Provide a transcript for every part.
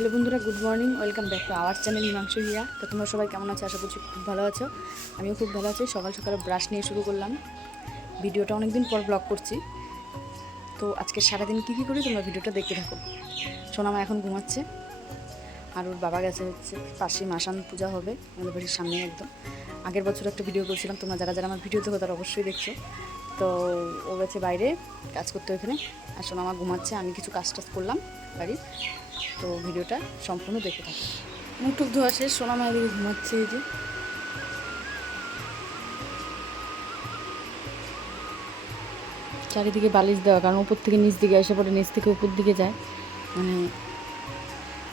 Hello বন্ধুরা, good morning, welcome back to our channel Himanshu Hiya তো তোমরা সবাই কেমন আছো? আশা করছি খুব ভালো আছো। আমিও খুব ভালো আছি। সকাল সকালে ব্রাশ নিয়ে শুরু করলাম। ভিডিওটা অনেকদিন পর ব্লগ করছি। তো আজকে সারাদিন কী কী করি তোমরা ভিডিওটা দেখতে থাকো। সোনামা এখন ঘুমাচ্ছে। আর ওর বাবা গেছে হচ্ছে পাশে মাসান পূজা হবে, আমাদের বাড়ির সামনে একদম। আগের বছর একটা ভিডিও করছিলাম, তোমরা যারা যারা আমার ভিডিও দেখো তারা অবশ্যই দেখছ। তো ও গেছে বাইরে কাজ করতে ওইখানে। আর সোনামা ঘুমাচ্ছে, আমি কিছু কাজ টাজ করলাম বাড়ির। তো ভিডিওটা সম্পূর্ণ দেখে থাকি। মুখ টুক ধোয়া শেষ, সোনা মায়ের দিকে ঘুমাচ্ছে এই যে। চারিদিকে বালিশ দেওয়া, কারণ উপর থেকে নিচ দিকে এসে পড়ে, নিচ থেকে উপর দিকে যায়। মানে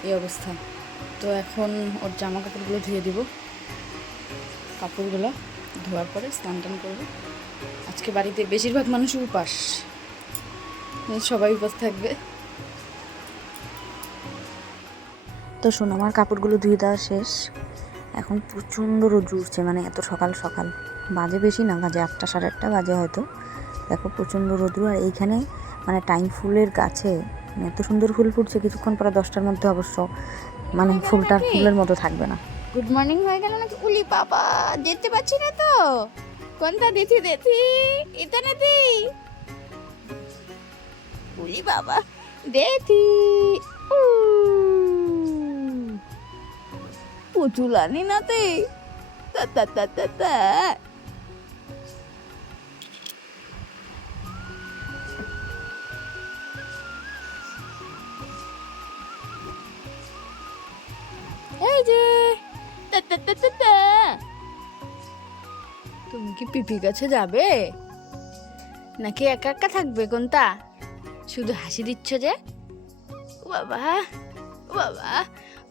এই অবস্থা। তো এখন ওর জামা কাপড়গুলো ধুয়ে দিব। কাপড়গুলো ধোয়ার পরে স্নান টান করব। আজকে বাড়িতে বেশিরভাগ মানুষই উপাস। সবাই উপাস থাকবে। তো শোনো আমার কাপড়গুলো ধুয়ে দেওয়া শেষ। এখন প্রচণ্ড রোদ উঠছে মানে এত সকাল সকাল। বাজে বেশি না বাজে আটটা সাড়ে আটটা বাজে হয়তো। দেখো প্রচণ্ড রোদ্রু আর এইখানে মানে টাইম ফুলের গাছে মানে এত সুন্দর ফুল ফুটছে কিছুক্ষণ পরে দশটার মধ্যে অবশ্য মানে ফুলটা ফুলের মতো থাকবে না। গুড মর্নিং হয়ে গেল নাকি? উলি বাবা যেতে পারছি না তো। কোনটা দেখি দেখি এটা নাকি উলি বাবা দেখি পুচুলানি নাতে তা তা তা তা তা এই যে তা তা তা তা তা। তুমি কি পিপি কাছে যাবে? নাকি একা একা থাকবে কোনটা? শুধু হাসি দিচ্ছ যে? বাবা বাবা,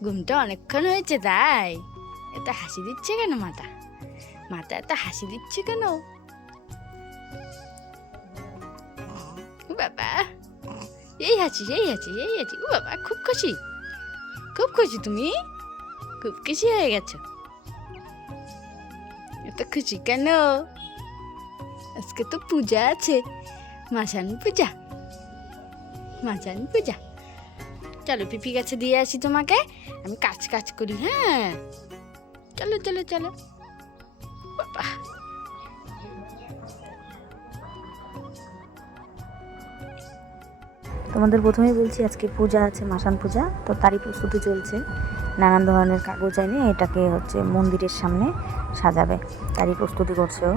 ঘুমটা অনেকক্ষণ হয়েছে তাই। এত হাসি দিচ্ছে কেন মাথা মাথা এত হাসি দিচ্ছে কেন? বাবা, এই হাসি এই হাসি এই হাসি। ও বাবা, খুব খুশি। খুব খুশি তুমি? খুব খুশি হয়ে গেছো। এত খুশি কেন? আজকে তো পূজা আছে। মাসান পূজা। মাসান পূজা। চলো পিপি গাছে দিয়ে আসি তোমাকে। আমি কাজ কাজ করি হ্যাঁ? চলো চলো চলো। বাবা। তোমাদের প্রথমেই বলছি, আজকে পূজা আছে, মাসান পূজা। তো তারই প্রস্তুতি চলছে। নানান ধরনের কাগজ এনে এটাকে হচ্ছে মন্দিরের সামনে সাজাবে। তারই প্রস্তুতি করছে ও।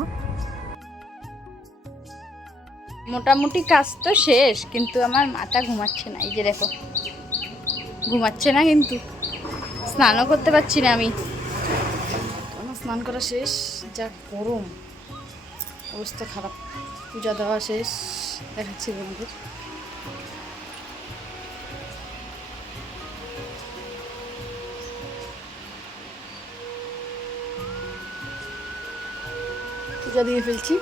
মোটামুটি কাজ তো শেষ, কিন্তু আমার মাথা ঘুমাচ্ছে না, এই যে দেখো। ঘুমাচ্ছে না কিন্তু। স্নানও করতে পারছি না আমি। আমার স্নান করা শেষ, যা গরম। অবস্থা খারাপ। পূজা দেওয়া শেষ, দেখাচ্ছি তোমাদের পূজা দিয়ে ফেলছি।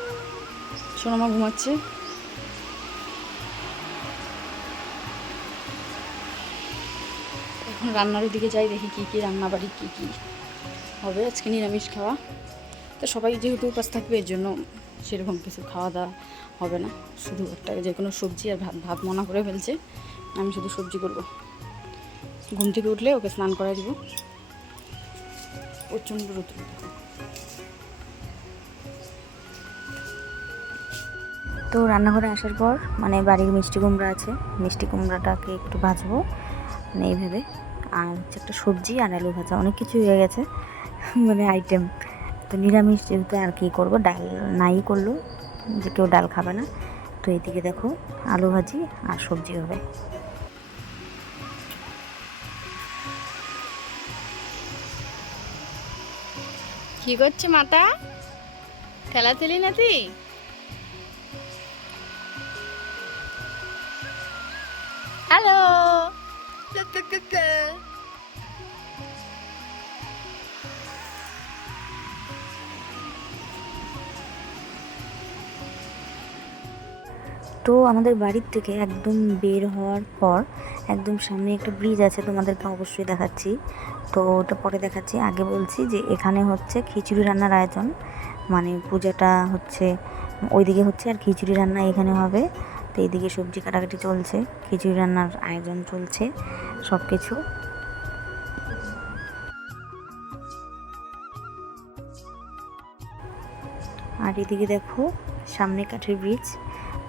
সোনামা ঘুমাচ্ছে। এখন রান্নার দিকে যাই, দেখি কী কী রান্না বাড়ি কী কী হবে। আজকে নিরামিষ খাওয়া। তো সবাই যেহেতু উপাস থাকবে, এর জন্য সেরকম কিছু খাওয়া দাওয়া হবে না। শুধু একটা যে কোনো সবজি আর ভাত ভাত মনা করে ফেলছে। আমি শুধু সবজি করব। ঘুম থেকে উঠলে ওকে স্নান করাই দিব। প্রচণ্ড রোদ। তো রান্নাঘরে আসার পর মানে বাড়ির মিষ্টি কুমড়া আছে, মিষ্টি কুমড়াটাকে একটু ভাজবো মানে এইভাবে। আর হচ্ছে একটা সবজি আর আলু ভাজা, অনেক কিছু হয়ে গেছে মানে আইটেম তো নিরামিষ যেহেতু আর কী করব, ডাল নাই করল, যে কেউ ডাল খাবে না। তো এইদিকে দেখো, আলু ভাজি আর সবজি হবে। কি করছে মাতা? খেলা খেলি নাতি হ্যালো তো আমাদের বাড়ির থেকে একদম বের হওয়ার পর একদম সামনে একটা ব্রিজ আছে, তোমাদেরকে অবশ্যই দেখাচ্ছি। তো ওটা পরে দেখাচ্ছি। আগে বলছি যে এখানে হচ্ছে খিচুড়ি রান্নার আয়োজন। মানে পূজাটা হচ্ছে, ওইদিকে হচ্ছে আর খিচুড়ি রান্না এখানে হবে। তো এইদিকে সবজি কাটাকাটি চলছে, খিচুড়ি রান্নার আয়োজন চলছে সব কিছু আর এদিকে দেখো, সামনে কাঠের ব্রিজ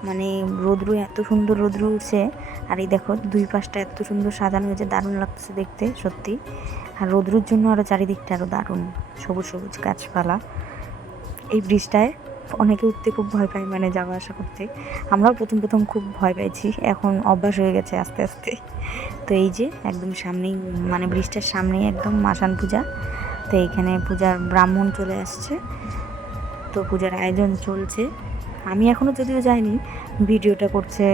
মানে রোদ্রু এত সুন্দর রোদ্রু উঠছে, আর এই দেখো দুই পাশটা এত সুন্দর সাজানো হয়েছে, দারুণ লাগতেছে দেখতে, সত্যি। আর রোদ্রুর জন্য আরও চারিদিকটা আরও দারুণ, সবুজ সবুজ গাছপালা। এই ব্রিজটায় অনেকে উঠতে খুব ভয় পায় মানে যাওয়া আসা করতে। আমরাও প্রথম প্রথম খুব ভয় পেয়েছি এখন অভ্যাস হয়ে গেছে আস্তে আস্তে। তো এই যে একদম সামনেই মানে ব্রিজটার সামনেই একদম মাসান পূজা। তো এইখানে পূজার ব্রাহ্মণ চলে আসছে। তো পূজার আয়োজন চলছে। আমি এখনও যদিও যাইনি, ভিডিওটা করছে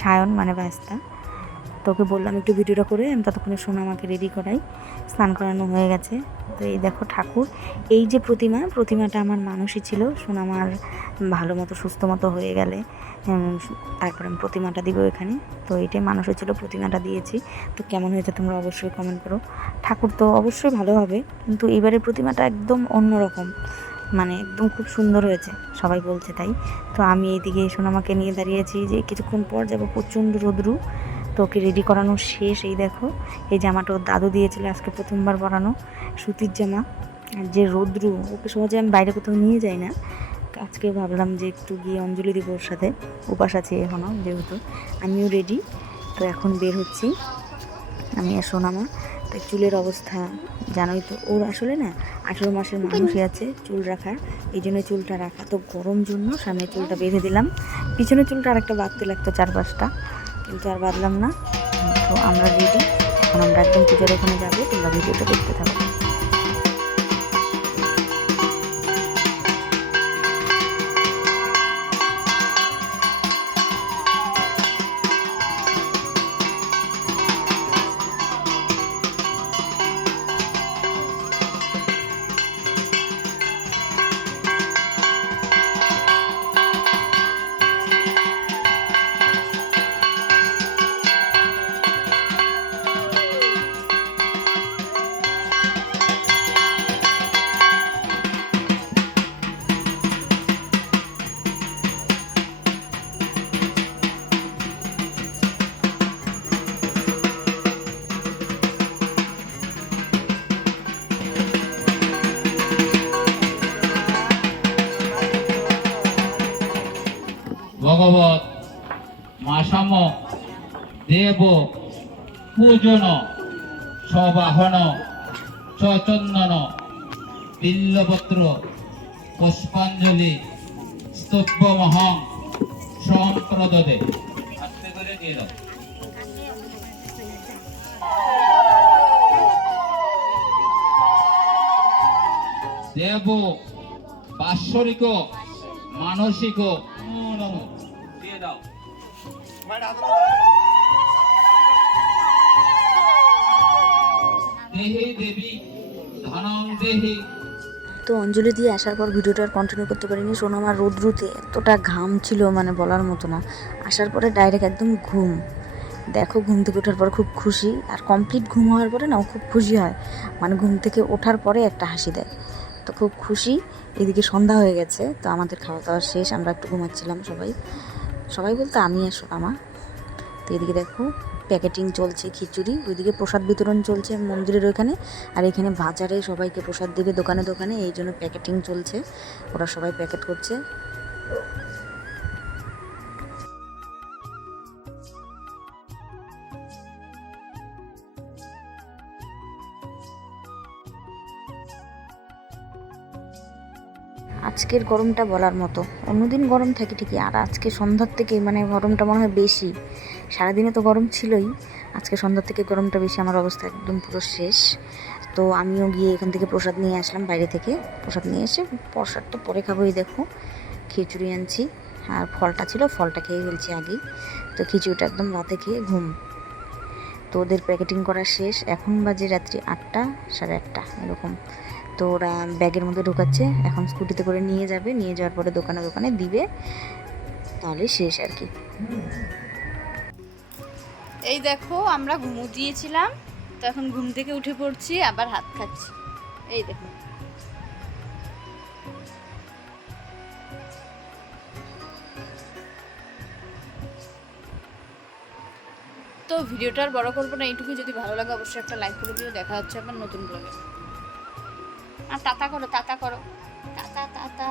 সায়ন মানে ব্যস্তা তোকে বললাম একটু ভিডিওটা করে, আমি ততক্ষণে শোনা আমাকে রেডি করাই। স্নান করানো হয়ে গেছে। তো এই দেখো ঠাকুর, এই যে প্রতিমা, প্রতিমাটা আমার মানুষই ছিল। সোনামার ভালো মতো, সুস্থ মতো হয়ে গেলে তারপরে আমি প্রতিমাটা দিব এখানে। তো এইটাই মানুষের ছিল, প্রতিমাটা দিয়েছি। তো কেমন হয়েছে তোমরা অবশ্যই কমেন্ট করো। ঠাকুর তো অবশ্যই ভালো হবে, কিন্তু এবারের প্রতিমাটা একদম অন্যরকম। মানে একদম খুব সুন্দর হয়েছে, সবাই বলছে তাই। তো আমি এইদিকে সোনামাকে নিয়ে দাঁড়িয়েছি যে কিছুক্ষণ পর যাব প্রচণ্ড রোদ্রু। তো ওকে রেডি করানো শেষ। এই দেখো, এই জামাটা ওর দাদু দিয়েছিল আজকে প্রথমবার পরানো, সুতির জামা। আর যে রোদ্রু, ওকে সহজে আমি বাইরে কোথাও নিয়ে যাই না। আজকে ভাবলাম যে একটু গিয়ে অঞ্জলি দিব ওর সাথে। উপাস আছে এখনও যেহেতু। আমিও রেডি তো এখন বের হচ্ছি। আমি আর সোনামা। তো চুলের অবস্থা, জানোই তো, ওর আসলে না আঠেরো মাসের মানুষই আছে চুল রাখার। এই জন্য চুলটা রাখা। তো গরম জন্য সামনে চুলটা বেঁধে দিলাম। পিছনে চুলটা আরেকটা বাঁধতে লাগতো চার কিন্তু আর বাঁধলাম না। তো আমরা রেডি এখন আমরা একদম পুজোর ওখানে যাব, তোমরা ভিডিওটা দেখতে থাকো। ভগবত মাসাম দেব পূজন সবাহন চন্দন বিল্লপত্র পুষ্পাঞ্জলি স্তব্যমহং সম্প্রদদে। আস্তে দেব বাৎসরিক মানসিক দেহি দেবী ধনং দেহি। তো অঞ্জলি দিয়ে আসার পর ভিডিওটা আর কন্টিনিউ করতে পারিনি। সোনামার রোদ্রুতে এতটা ঘাম ছিল মানে বলার মতো না। আসার পরে ডাইরেক্ট একদম ঘুম। দেখো ঘুম থেকে ওঠার পর খুব খুশি। আর কমপ্লিট ঘুম হওয়ার পরে না ও খুব খুশি হয়। মানে ঘুম থেকে ওঠার পরে একটা হাসি দেয়। তো খুব খুশি। এদিকে সন্ধ্যা হয়ে গেছে তো আমাদের খাওয়া দাওয়া শেষ। আমরা একটু ঘুমাচ্ছিলাম সবাই। সবাই বলতো আমি আসো আমার তো এদিকে দেখো, প্যাকেটিং চলছে, খিচুড়ি, ওইদিকে প্রসাদ বিতরণ চলছে মন্দিরের ওইখানে। আর এখানে বাজারে সবাইকে প্রসাদ দেবে দোকানে দোকানে, এই জন্য প্যাকেটিং চলছে। ওরা সবাই প্যাকেট করছে। আজকের গরমটা বলার মতো। অন্যদিন গরম থাকে ঠিকই, আর আজকে সন্ধ্যার থেকে মানে গরমটা মনে হয় বেশি। সারাদিনে তো গরম ছিলই, আজকে সন্ধ্যার থেকে গরমটা বেশি, আমার অবস্থা একদম পুরো শেষ। তো আমিও গিয়ে এখান থেকে প্রসাদ নিয়ে আসলাম, বাইরে থেকে প্রসাদ নিয়ে এসে প্রসাদটা পরে খাবোই দেখো, খিচুড়ি আনছি। আর ফলটা ছিল, ফলটা খেয়ে ফেলছি আগেই। তো খিচুড়িটা একদম রাতে খেয়ে ঘুম। তো ওদের প্যাকেটিং করা শেষ, এখন বাজে রাত্রি আটটা, সাড়ে আটটা, এরকম। তো ওরা ব্যাগের মধ্যে ঢোকাচ্ছে। এখন স্কুটিতে করে নিয়ে যাবে। নিয়ে যাওয়ার পরে দোকানে দোকানে দিবে। তাহলে শেষ আর কি। এই দেখো, আমরা ঘুমু দিয়েছিলাম। তো এখন ঘুম থেকে উঠে পড়ছি, আবার হাত খাচ্ছি। এই দেখো। তো ভিডিওটার বড় করব না এইটুকু যদি ভালো লাগে, অবশ্যই একটা লাইক করে দিও। দেখা হচ্ছে আবার নতুন ব্লগে আর তাতা করো তাতা করো। তাতা তাতা।